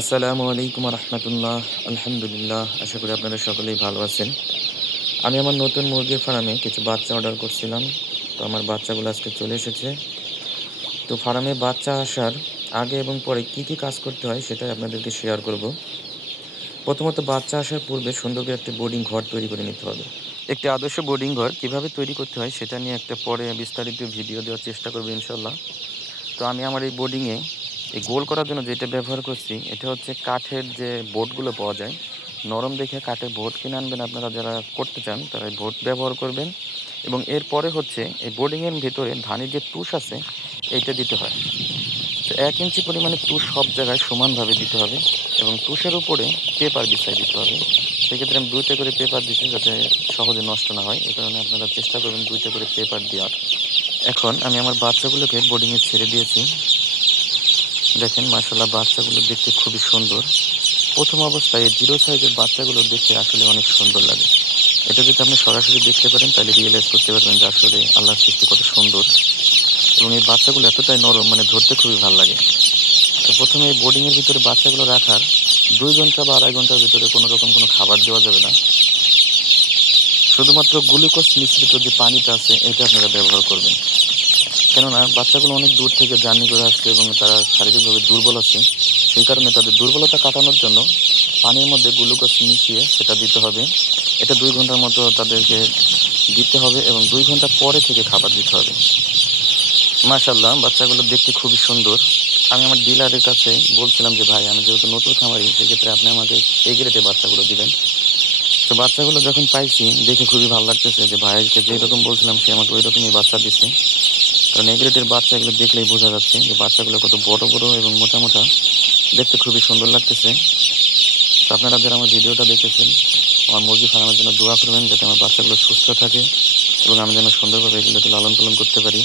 আসসালামু আলাইকুম রহমতুল্লাহ। আলহামদুলিল্লাহ, আশা করি আপনারা সকলেই ভালো আছেন। আমি আমার নতুন মুরগির ফার্মে কিছু বাচ্চা অর্ডার করছিলাম। তো আমার বাচ্চাগুলো আজকে চলে এসেছে। তো ফার্মে বাচ্চা আসার আগে এবং পরে কি কি কাজ করতে হয় সেটাই আপনাদেরকে শেয়ার করব। প্রথমত, বাচ্চা আসার পূর্বে সুন্দর করে একটি বোর্ডিং ঘর তৈরি করে নিতে হবে। একটি আদর্শ বোর্ডিং ঘর কিভাবে তৈরি করতে হয় সেটা নিয়ে একটা পরে বিস্তারিত ভিডিও দেওয়ার চেষ্টা করব ইনশাল্লাহ। তো আমি আমার এই বোর্ডিংয়ে এই গোল করার জন্য যেটা ব্যবহার করছি, এটা হচ্ছে কাঠের যে বোর্ডগুলো পাওয়া যায়। নরম দেখে কাঠের বোর্ড কিনে আনবেন, আপনারা যারা করতে চান তারা এই বোর্ড ব্যবহার করবেন। এবং এরপরে হচ্ছে এই বোর্ডিংয়ের ভিতরে ধানের যে তুষ আছে এইটা দিতে হয়। তো 1 ইঞ্চি পরিমাণে তুষ সব জায়গায় সমানভাবে দিতে হবে এবং তুষের উপরে পেপার বিছাই দিতে হবে। সেক্ষেত্রে আমি 2টা করে পেপার দিচ্ছি যাতে সহজে নষ্ট না হয়, এই কারণে আপনারা চেষ্টা করবেন 2টা করে পেপার দেওয়ার। এখন আমি আমার বাচ্চাগুলোকে বোর্ডিংয়ে ছেড়ে দিয়েছি। দেখেন, মাশাআল্লাহ, বাচ্চাগুলো দেখতে খুবই সুন্দর। প্রথম অবস্থায় জিরো সাইজের বাচ্চাগুলো দেখতে আসলে অনেক সুন্দর লাগে। এটা যদি আপনি সরাসরি দেখতে পারেন তাহলে রিয়েলাইজ করতে পারবেন যে আসলে আল্লাহর সৃষ্টি কত সুন্দর। এবং এই বাচ্চাগুলো এতটাই নরম, মানে ধরতে খুবই ভালো লাগে। তো প্রথমে এই বোর্ডিংয়ের ভিতরে বাচ্চাগুলো রাখার 2 ঘন্টা বা 2.5 ঘন্টার ভিতরে কোনো রকম কোনো খাবার দেওয়া যাবে না। শুধুমাত্র গ্লুকোজ মিশ্রিত যে পানিটা আছে এটা আপনারা ব্যবহার করবেন। কেননা বাচ্চাগুলো অনেক দূর থেকে জার্নি করে আসছে এবং তারা শারীরিকভাবে দুর্বল আছে। সেই কারণে তাদের দুর্বলতা কাটানোর জন্য পানির মধ্যে গ্লুকোজ মিশিয়ে সেটা দিতে হবে। এটা 2 ঘন্টার মতো তাদেরকে দিতে হবে এবং 2 ঘন্টা পরে থেকে খাবার দিতে হবে। মাশাআল্লাহ, বাচ্চাগুলো দেখতে খুবই সুন্দর। আমি আমার ডিলারের কাছে বলছিলাম যে ভাই, আমি যেহেতু নতুন খামারি, সেক্ষেত্রে আপনি আমাকে এই গ্রেডে বাচ্চাগুলো দিবেন। তো বাচ্চাগুলো যখন পাইছি দেখে খুবই ভালো লাগতেছে যে ভাইকে যেরকম বলছিলাম সে আমাকে ওই রকমই বাচ্চা দিচ্ছে। কারণ এই গ্রেডের বাচ্চা এগুলো দেখলেই বোঝা যাচ্ছে যে বাচ্চাগুলো কত বড় বড় এবং মোটা মোটা, দেখতে খুবই সুন্দর লাগতেছে। তো আপনারা যারা আমার ভিডিওটা দেখতেছেন, আমার মুরগি ফার্মের জন্য দোয়া করবেন যাতে আমার বাচ্চাগুলো সুস্থ থাকে এবং আমি যেন সুন্দরভাবে এগুলোকে লালন পালন করতে পারি।